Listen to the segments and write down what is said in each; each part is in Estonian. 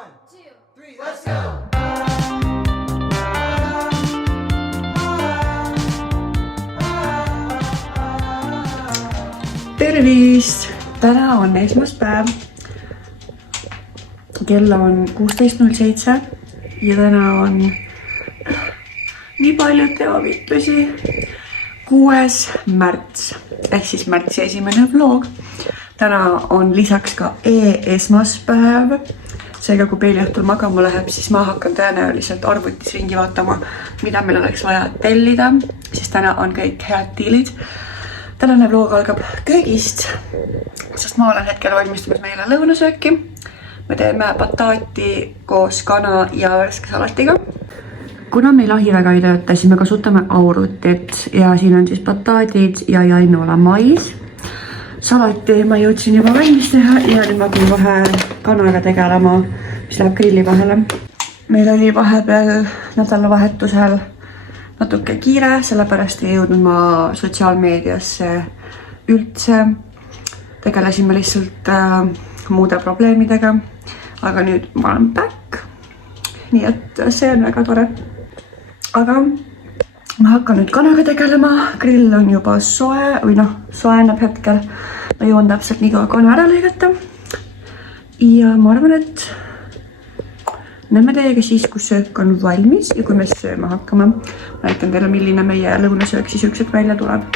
1, 2, 3, let's go! Tervist! Täna on esmaspäev. Kell on 16.07 ja täna on nii palju teavitusi. 6. märts ehk siis märtsi esimene vlog. Täna on lisaks ka esmaspäev. Seega kui Peili õhtul magama läheb, siis ma hakkan tõenäoliselt arvutis ringi vaatama, mida meil oleks vaja tellida, siis täna on kõik head diilid. Tänane vlog algab köögist, sest ma olen hetkel valmistamas meile lõunasööki. Me teeme bataati koos kana ja värske salatiga. Kuna meil ahi väga ei tööta, siis me kasutame aurutit ja siin on siis bataadid ja jainola mais. Salati ma jõudsin juba valmis teha ja nüüd ma hakkan kohe kanaga tegelema, mis läheb grilli vahele. Meil oli vahepeal nädalavahetusel natuke kiire, sellepärast ei jõudnud ma sotsiaalmeediasse üldse. Tegelesime lihtsalt muude probleemidega, aga nüüd ma olen back. Nii et see on väga tore. Aga ma hakkan nüüd kanaga tegelema. Grill on juba soe või soeneb hetkel. Ma jõuan täpselt nii kaua kana ära lõigata. Ja ma arvan, et näeme teiega siis, kui söök on valmis ja kui me sööma hakkame. Ma näitan teile, milline meie lõunasöök siis ükselt välja tuleb.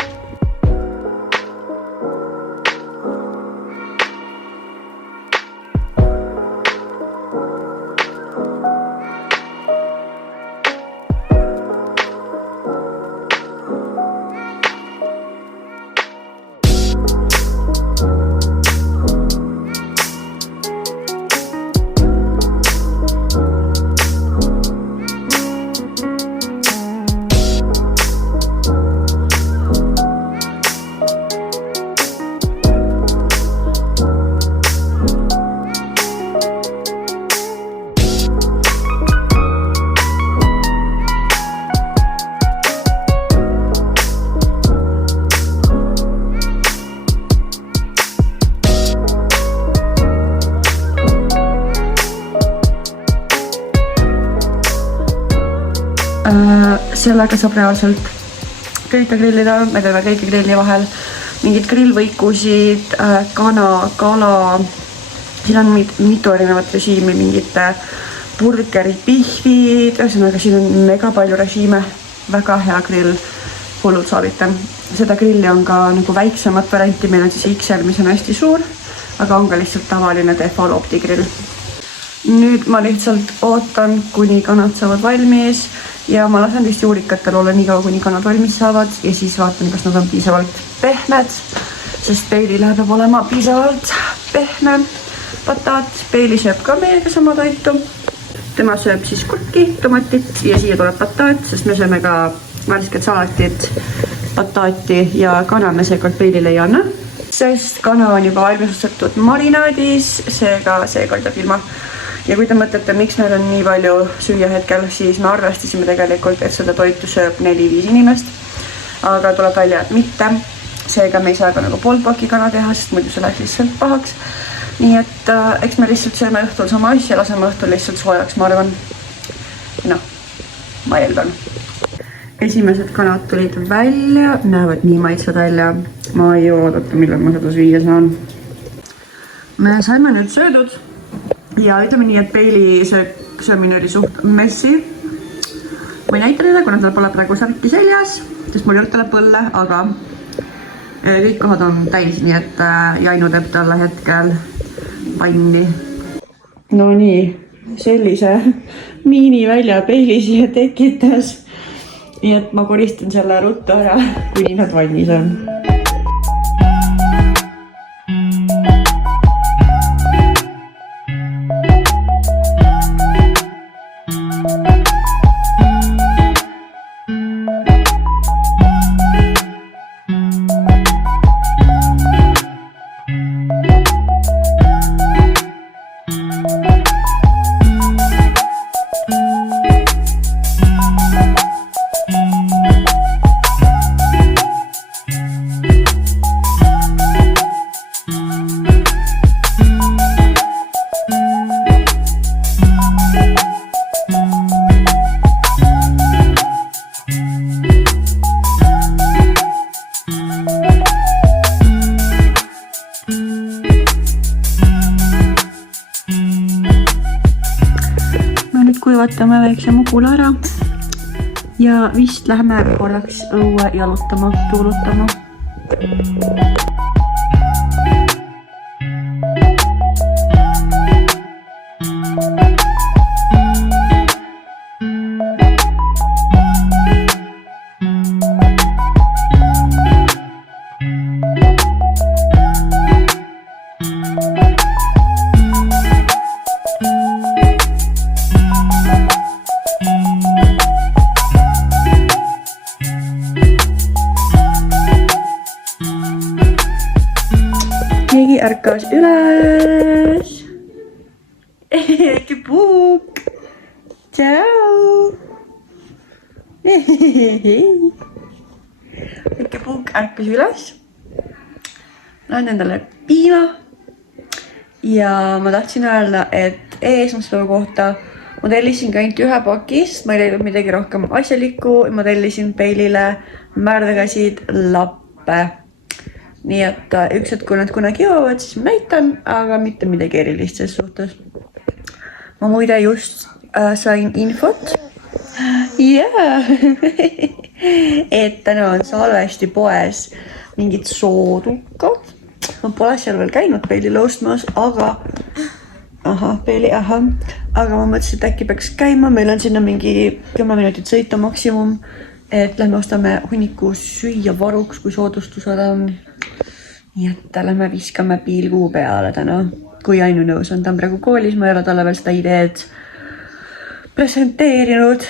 Sellega saab reaalselt kõike grillida, me teeme kõike grilli vahel, mingid grillvõikusid, kana, kala, siin on mitu erinevat režiimi, mingid burgerid, pihvid, ühesõnaga siin on mega palju režiime, väga hea grill, hullult soovitan. Seda grilli on ka nagu väiksemat varianti, meil on siis XL, mis on hästi suur, aga on ka lihtsalt tavaline default optigrill. Nüüd ma lihtsalt ootan, kuni kanad saavad valmis ja ma lasen vist juurikatel olla nii kaua, kuni kanad valmis saavad ja siis vaatan, kas nad on piisavalt pehmed, sest Peilile peab olema piisavalt pehme bataat. Peili sööb ka meiega sama toitu. Tema sööb siis kurki, tomatit ja siia tuleb bataat, sest me sööme ka värsket salatit, bataati ja kana me seekord Peilile ei anna, sest kana on juba valmistatud marinaadis, seega seekord jääb ilma. Ja kui te mõtlete, miks meil on nii palju süüa hetkel, siis me arvestasime tegelikult, et seda toitu sööb 4-5 inimest. Aga tuleb välja, et mitte. Seega me ei saa ka nagu poolpaki kana teha, sest muidu see läheks lihtsalt pahaks. Nii et eks me lihtsalt sööme õhtul sama asja, laseme õhtul lihtsalt soojaks, ma arvan. Ma eeldan. Esimesed kanad tulid välja, näevad nii maitsvad välja. Ma ei oodata, millal ma seda süüa saan. Me saime nüüd söödud. Ja ütleme nii, et Peili söömine oli suht messi. Ma ei näita neile, kuna tal pole praegu särki seljas, sest mul jõrk tuleb õlle, aga kõik kohad on täis, nii et Jainu teeb talle hetkel panni. No nii, sellise miini välja Peili siia tekitas. Nii et ma koristan selle ruttu ära, kuni nad valmis on. kuivatame väikse mugula ära ja vist lähme korraks õue jalutama, tuulutama. Keegi ärkas üles. Väike puuk. Tšau. Väike puuk ärkas üles. Lähen endale piima. Ja ma tahtsin öelda, et esmaspäeva kohta ma tellisin ka ainult ühe paki, sest ma ei leidnud midagi rohkem asjalikku. Ma tellisin Peilile märdagasid, lappe. Nii et üks hetk, kui nad kunagi jõuavad, siis ma näitan, aga mitte midagi erilist selles suhtes. Ma muide just sain infot. Et täna on Salvesti poes mingid soodukad. Ma pole seal veel käinud Peilile ostmas, aga aga ma mõtlesin, et äkki peaks käima. Meil on sinna mingi 10 minutit sõita maksimum, et lähme ostame hunniku süüa varuks, kui soodustused on. Nii et lähme viskame piilkuu peale täna, kui Ainu nõus on. Ta on praegu koolis, ma ei ole talle veel seda ideed presenteerinud,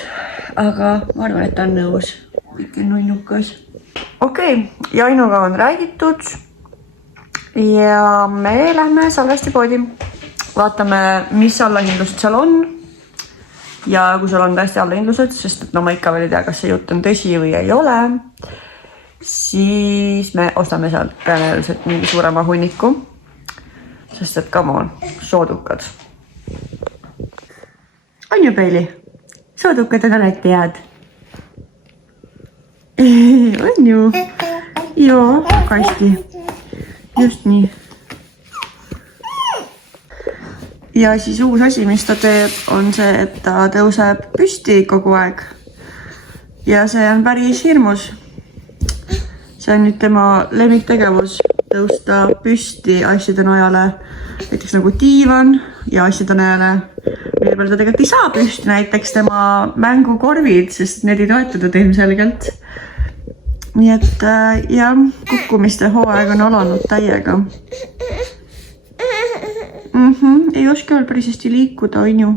aga ma arvan, et ta on nõus. Ikka nunnukas. Okei, ja Ainuga on räägitud ja me lähme Salvesti poodi. Vaatame, mis allahindlused seal on ja kui seal on tõesti allahindlused, sest no ma ikka veel ei tea, kas see jutt on tõsi või ei ole, siis me ostame sealt tõenäoliselt mingi suurema hunniku, sest et come on, soodukad. On ju, Peili? Soodukad on alati head. On ju? Joo, kasti. Just nii. Ja siis uus asi, mis ta teeb, on see, et ta tõuseb püsti kogu aeg. Ja see on päris hirmus. See on nüüd tema lemmiktegevus tõusta püsti asjade najale, näiteks nagu diivan ja asjade najale, mille peal ta tegelikult ei saa püsti, näiteks tema mängukorvid, sest need ei toeta teda ilmselgelt. Nii et jah, kukkumiste hooaeg on alanud täiega. Ei oska veel päris hästi liikuda, on ju.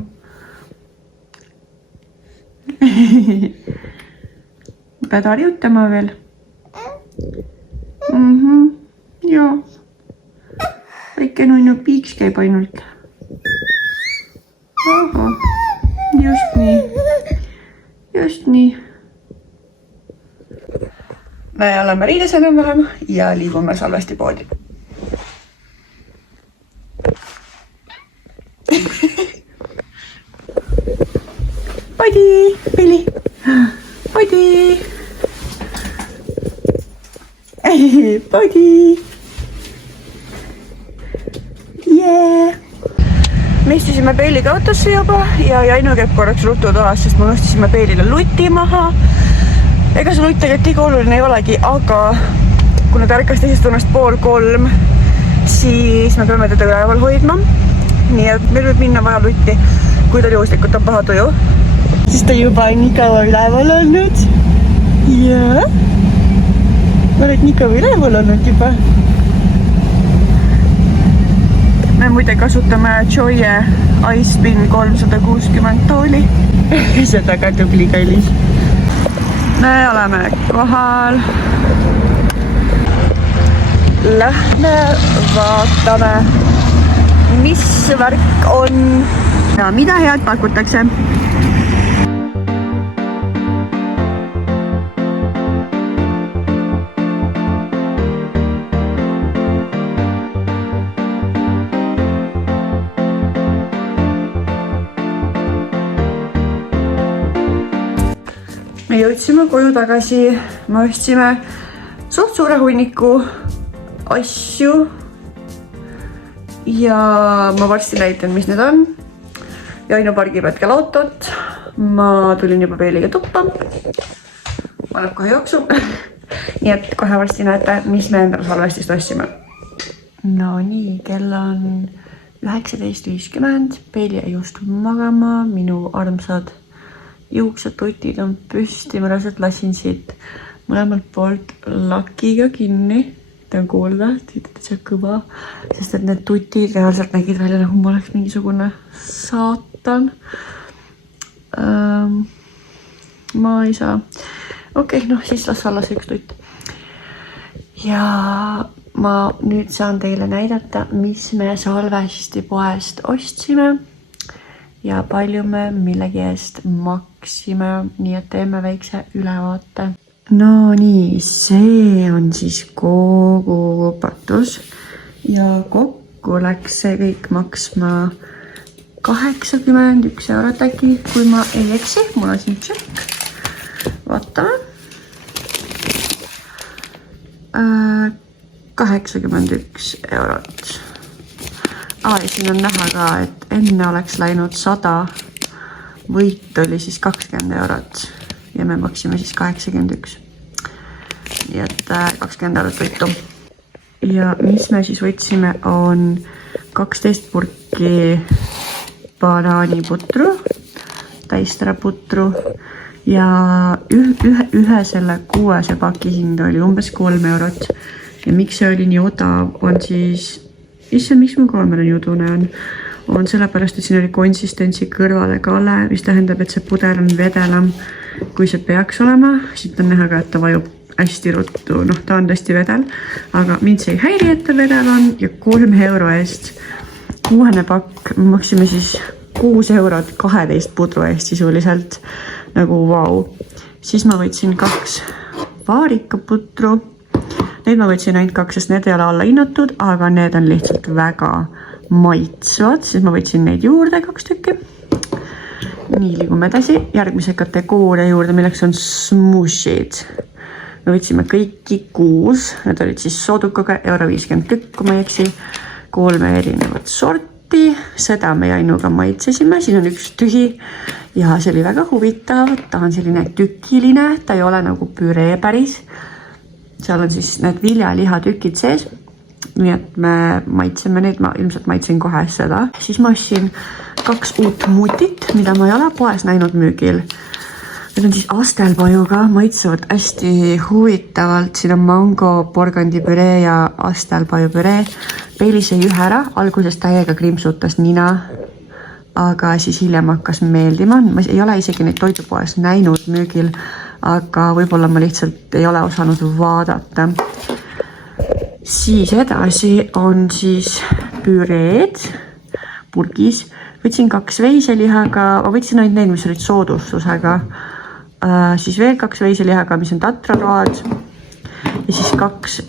Pead harjutama veel. Joo. Väike nunnu piiks käib ainult. Oho. Just nii. Just nii. Me oleme riides enam-vähem ja liigume Salvesti poodi. Podi, Pili. Podi. Podi. Yeah. Me istusime Peiliga autosse juba ja Ainu käib korraks rututoas, sest me nostisime Peilile luti maha. Ega see lutt tegelikult liiga oluline ei olegi, aga kuna ta ärkas teisest tunnest 2:30, siis me peame teda üleval hoidma. Nii et meil võib minna vaja lutti, kui ta juhuslikult on paha tuju. Siis ta juba on nii kaua üleval olnud. Ja. Ma oled nii kaua üleval olnud juba. Me muide kasutame Joye iSpin 360 tooli. See taga tubli kallis. Me oleme kohal. Lähme vaatame, mis värk on ja mida head pakutakse. Me jõudsime koju tagasi, me ostsime suht suure hunniku asju ja ma varsti näitan, mis need on. ja Ainu pargib hetkel autot. Ma tulin juba Peeliga tuppa. Ma läheb kohe jooksu. Nii et kohe varsti näete, mis me endale salvestist ostsime. No nii, kell on 19.50. Peeli jäi just magama. Minu armsad juuksetutid on püsti. Ma lihtsalt lasin siit mõlemalt poolt lakiga kinni. Ta on kuulda, täitsa kõva, sest et need tutid reaalselt nägid välja nagu ma oleks mingisugune saatan. Ma ei saa. Okei, noh siis las olla see üks tutt. Ja ma nüüd saan teile näidata, mis me salvesti poest ostsime ja palju me millegi eest maksime, nii et teeme väikse ülevaate. No nii, see on siis kogu patus ja kokku läks see kõik maksma 81 eurot äkki, kui ma ei eksi, mul on siin tšekk. Vaatame. 81 eurot. Ja siin on näha ka, et enne oleks läinud 100, võit oli siis 20 eurot. Ja me maksime siis 81. Nii et 20 eurot võitu. Ja mis me siis võtsime on 12 purki banaaniputru, täisteraputru ja ühe selle 6 paki hind oli umbes 3 eurot. Ja miks see oli nii odav on siis, issand, miks mu kaamera nii udune on sellepärast, et siin oli konsistentsi kõrvale kale, mis tähendab, et see pudel on vedelam kui see peaks olema. Siit on näha ka, et ta vajub hästi ruttu, noh ta on tõesti vedel, aga mind see ei häiri, et ta vedel on ja 3 euro eest 6 pakk, me maksime siis 6 eurot 12 pudru eest sisuliselt, nagu vau. Siis ma võtsin 2 vaarikaputru, neid ma võtsin ainult 2, sest need ei ole alla hinnatud, aga need on lihtsalt väga maitsvad, siis ma võtsin neid juurde 2 tükki. Nii, liigume edasi järgmise kategooria juurde, milleks on smushid. Me võtsime kõiki 6, need olid siis soodukaga €50 tükk, kui ma ei eksi, 3 erinevat sorti. Seda me Ainuga maitsesime, siin on üks tühi ja see oli väga huvitav, ta on selline tükiline, ta ei ole nagu püree päris. Seal on siis need viljaliha tükid sees, nii et me maitseme neid, ma ilmselt maitsen kohe seda. Siis ma ostsin 2 uut mutit, mida ma ei ole poes näinud müügil. Need on siis astelpajuga, maitsevad hästi huvitavalt. Siin on mango, porgandipüree ja astelpajupüree. Peeli sai ühe ära, alguses täiega krimpsutas nina, aga siis hiljem hakkas meeldima. Ma ei ole isegi neid toidupoes näinud müügil, aga võib-olla ma lihtsalt ei ole osanud vaadata. Siis edasi on siis püreed purgis. Võtsin 2 veiselihaga, ma võtsin ainult neid, mis olid soodustusega. Siis veel 2 veiselihaga, mis on tatraroad. Ja siis 2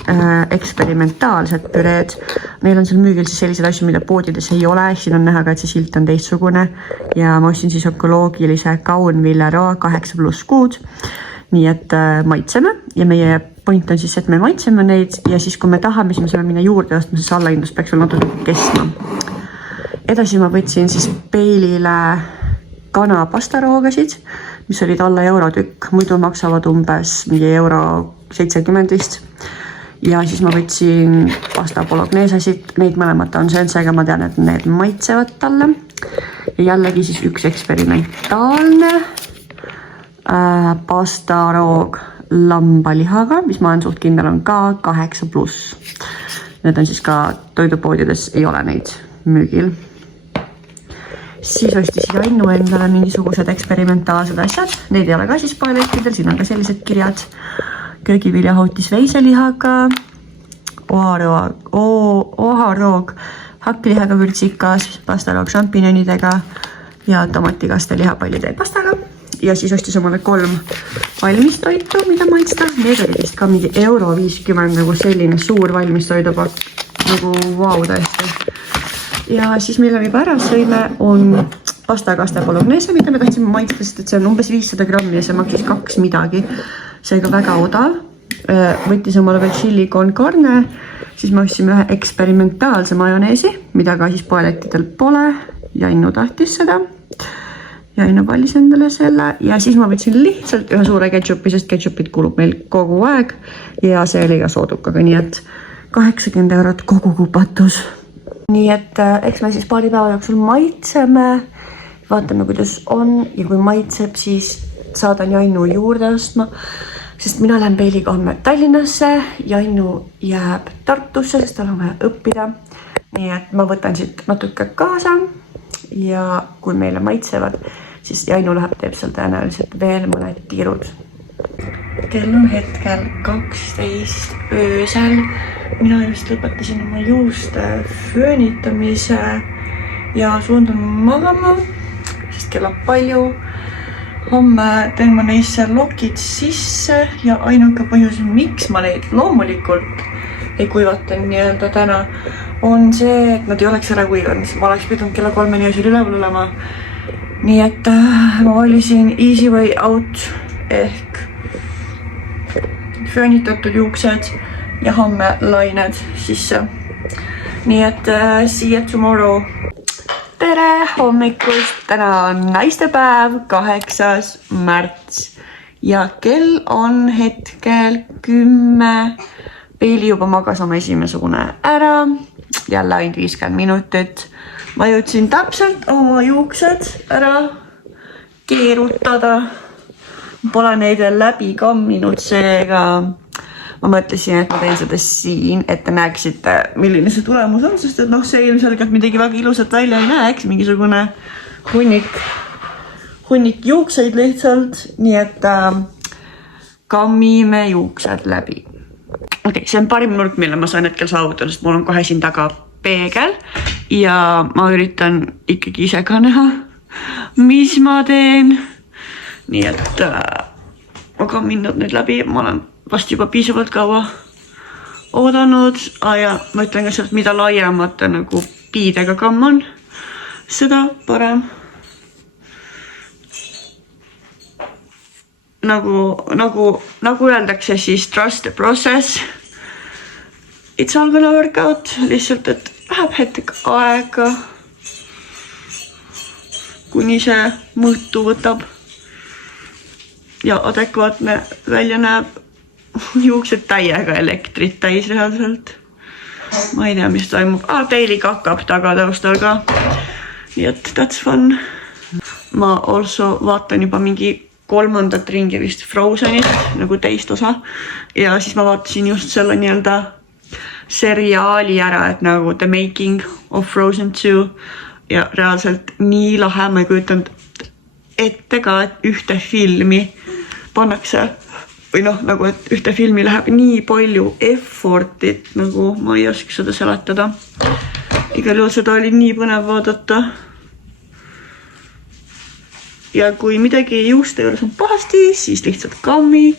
eksperimentaalset püreed. Neil on seal müügil siis sellised asju, mida poodides ei ole. Siin on näha ka, et see silt on teistsugune. Ja ma ostsin siis ökoloogilise kaunviljaroa 8+ kuud. Nii et maitseme ja meie point on siis, et me maitseme neid ja siis kui me tahame, siis me saame minna juurde ostma, sest allahindlus peaks veel natuke kestma. Edasi ma võtsin siis Peelile kanapastaroogasid, mis olid alla eurotükk, muidu maksavad umbes mingi €70 vist. Ja siis ma võtsin pasta bologneesasid, neid mõlemat on söönud, seega ma tean, et need maitsevad talle. Ja jällegi siis üks eksperimentaalne pastaroog lambalihaga, mis ma olen suht kindel on ka 8+. Need on siis ka toidupoodides, ei ole neid müügil. Siis ostis Ainu endale mingisugused eksperimentaalsed asjad. Neid ei ole ka siis paelettidel, siin on ka sellised kirjad. Köögiviljahootis veiselihaga, oharoog, hakklihaga vürtsikas, pastaroog šampinjonidega ja tomatikaste lihapallide pastaga. Ja siis ostis omale 3 valmistoitu, mida maitsta. Need olid vist ka mingi €50 nagu selline suur valmistoidupakk. Nagu vau täiesti. Ja siis mille me juba ära sõime on pastakaste bolognese, mida me tahtsime maitsta, sest et see on umbes 500 grammi ja see maksis 2 midagi. Seega väga odav. Võttis omale veel chili con carne, siis me ostsime ühe eksperimentaalse majoneesi, mida ka siis poelettidel pole ja Ainu tahtis seda. ja Aino valis endale selle ja siis ma võtsin lihtsalt ühe suure ketšupi, sest ketšupit kulub meil kogu aeg ja see oli ka soodukaga, nii et 80 eurot kogu kupatus. Nii et eks me siis paari päeva jooksul maitseme, vaatame kuidas on ja kui maitseb, siis saadan Jainu juurde ostma, sest mina lähen Peiliga homme Tallinnasse, Jainu jääb Tartusse, sest tal on vaja õppida. Nii et ma võtan siit natuke kaasa ja kui meile maitsevad, siis Jainu läheb, teeb seal tõenäoliselt veel mõned tiirud. Kell on hetkel 12 öösel. Mina just lõpetasin oma juuste föönitamise ja suundun magama, sest kell on palju. Homme teen ma neisse lokid sisse ja ainuke põhjus, miks ma neid loomulikult ei kuivatan nii-öelda täna, on see, et nad ei oleks ära kuivanud. Ma oleks pidanud kella 3 öösel üleval olema. Nii et ma valisin easy way out ehk föönitatud juuksed ja homme lained sisse. Nii et see you tomorrow. Tere hommikust! Täna on naistepäev, 8. märts ja kell on hetkel 10. Peili juba magas oma esimese une ära, jälle ainult 50 minutit. Ma jõudsin täpselt oma juuksed ära keerutada. Pole neid veel läbi kamminud, seega ma mõtlesin, et ma teen seda siin, et te näeksite, milline see tulemus on, sest et see ilmselgelt midagi väga ilusat välja ei näeks, mingisugune hunnik juukseid lihtsalt, nii et kammime juuksed läbi. Okei, see on parim nurk, mille ma saan hetkel saavutada, sest mul on kohe siin taga peegel ja ma üritan ikkagi ise ka näha, mis ma teen. Nii et ma kammin nad nüüd läbi, ma olen vast juba piisavalt kaua oodanud ja ma ütlen ka sealt, mida laiemate nagu piidega kamman, seda parem. Nagu öeldakse, siis trust the process. It's all gonna work out, lihtsalt, et läheb hetk aega, kuni see mõõtu võtab ja adekvaatne välja näeb. Juuksed täiega elektrit täis reaalselt. Ma ei tea, mis toimub. Peili kakkab taga taustal ka. Nii et that's fun. Ma also vaatan juba mingi 3. ringi vist Frozenist, nagu teist osa. Ja siis ma vaatasin just selle nii-öelda seriaali ära, et nagu The Making of Frozen 2. Ja reaalselt nii lahe, ma ei kujutanud ette ka, et ühte filmi pannakse või nagu, et ühte filmi läheb nii palju effortit, nagu ma ei oska seda seletada. Igal juhul seda oli nii põnev vaadata. Ja kui midagi juuste juures on pahasti, siis lihtsalt kammi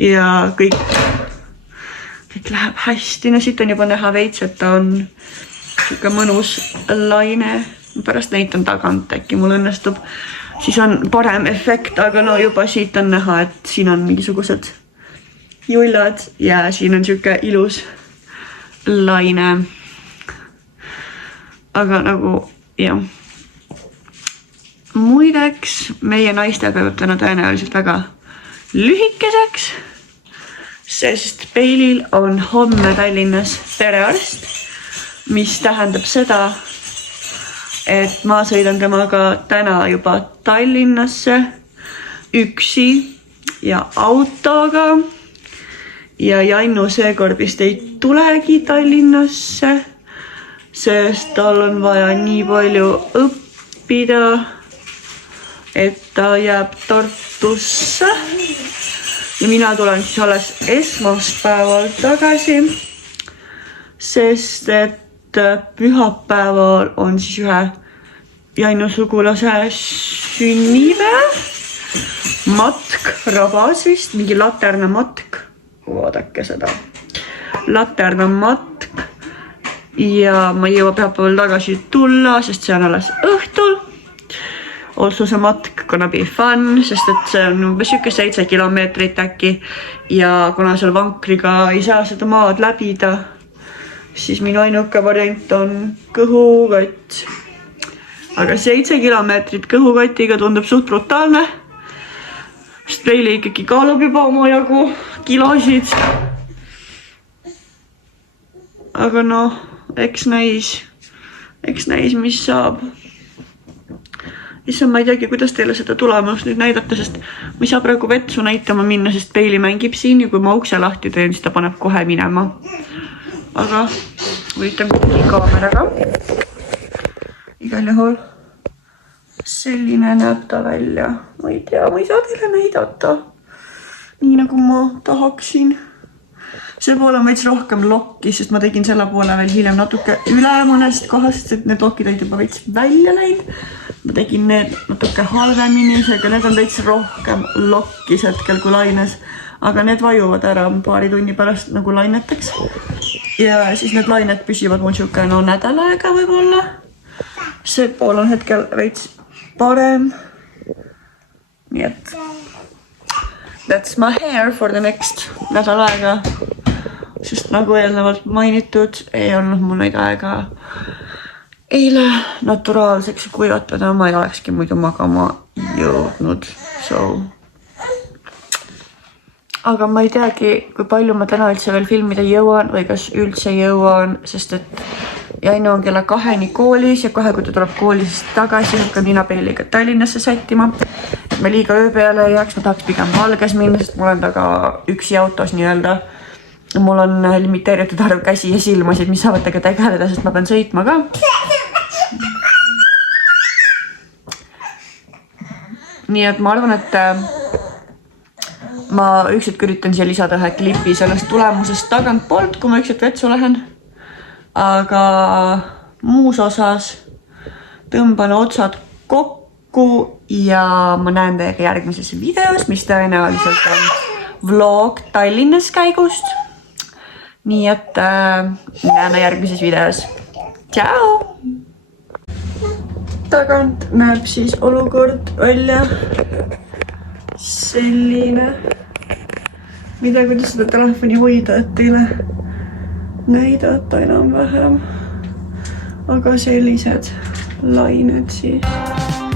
ja kõik läheb hästi. No siit on juba näha veits, et ta on siuke mõnus laine. Pärast näitan tagant, äkki mul õnnestub. Siis on parem efekt, aga juba siit on näha, et siin on mingisugused jullad ja siin on siuke ilus laine. Aga nagu, jah. Muideks, meie naiste peavad täna tõenäoliselt väga lühikeseks, sest Peilil on homme Tallinnas perearst, mis tähendab seda, et ma sõidan temaga täna juba Tallinnasse üksi ja autoga ja Jainu seekord vist ei tulegi Tallinnasse, sest tal on vaja nii palju õppida, et ta jääb Tartusse ja mina tulen siis alles esmaspäeval tagasi, sest et pühapäeval on siis ühe Jainu sugulase sünnipäev, matk Rabas vist, mingi Laterna matk, vaadake seda, Laterna matk ja ma ei jõua pühapäeval tagasi tulla, sest see on alles õhtul. Also see matk gonna be fun, sest et see on umbes 7 kilomeetrit äkki ja kuna seal vankriga ei saa seda maad läbida, siis minu ainuke variant on kõhukott. aga 7 kilomeetrit kõhukotiga tundub suht brutaalne. Sest Reili ikkagi kaalub juba omajagu kilosid. Aga noh, eks näis, mis saab. Issand, ma ei teagi, kuidas teile seda tulemust nüüd näidata, sest ma ei saa praegu vetsu näitama minna, sest Reili mängib siin ja kui ma ukse lahti teen, siis ta paneb kohe minema. Aga võitan kuhugi kaameraga. Igal juhul selline näeb ta välja. Ma ei tea, ma ei saa teile näidata. Nii nagu ma tahaksin. See pool on veits rohkem lokki, sest ma tegin selle poole veel hiljem natuke üle mõnest kohast, et need lokid olid juba veits välja läinud. Ma tegin need natuke halvemini, seega need on veits rohkem lokkis hetkel kui laines. Aga need vajuvad ära paari tunni pärast nagu laineteks. Ja siis need lainet püsivad mul siuke nädal aega võib-olla. See pool on hetkel veits parem. Nii et that's my hair for the next nädal aega. Sest nagu eelnevalt mainitud, ei olnud mul neid aega eile naturaalseks kuivatada. Ma ei olekski muidu magama jõudnud. Aga ma ei teagi, kui palju ma täna üldse veel filmida jõuan või kas üldse jõuan, sest et Jaino on kella 2-ni koolis ja kohe, kui ta tuleb koolisest tagasi, hakkan Nina-Pelliga Tallinnasse sättima. Me liiga öö peale ei jääks, ma tahaks pigem valges minna, sest mul on taga üksi autos nii-öelda. Mul on limiteeritud arv käsi ja silmasid, mis saavad tega tegeleda, sest ma pean sõitma ka. Nii et ma arvan, et ma ükselt üritan siia lisada ühe klipi sellest tulemusest tagantpoolt, kui ma ükselt vetsu lähen. Aga muus osas tõmban otsad kokku ja ma näen teiega järgmises videos, mis tõenäoliselt on vlog Tallinnas käigust. Nii et näeme järgmises videos. Tšau! Tagant näeb siis olukord välja selline. Mida, kuidas seda telefoni hoida, et teile näidata enam vähem. Aga sellised lained siis.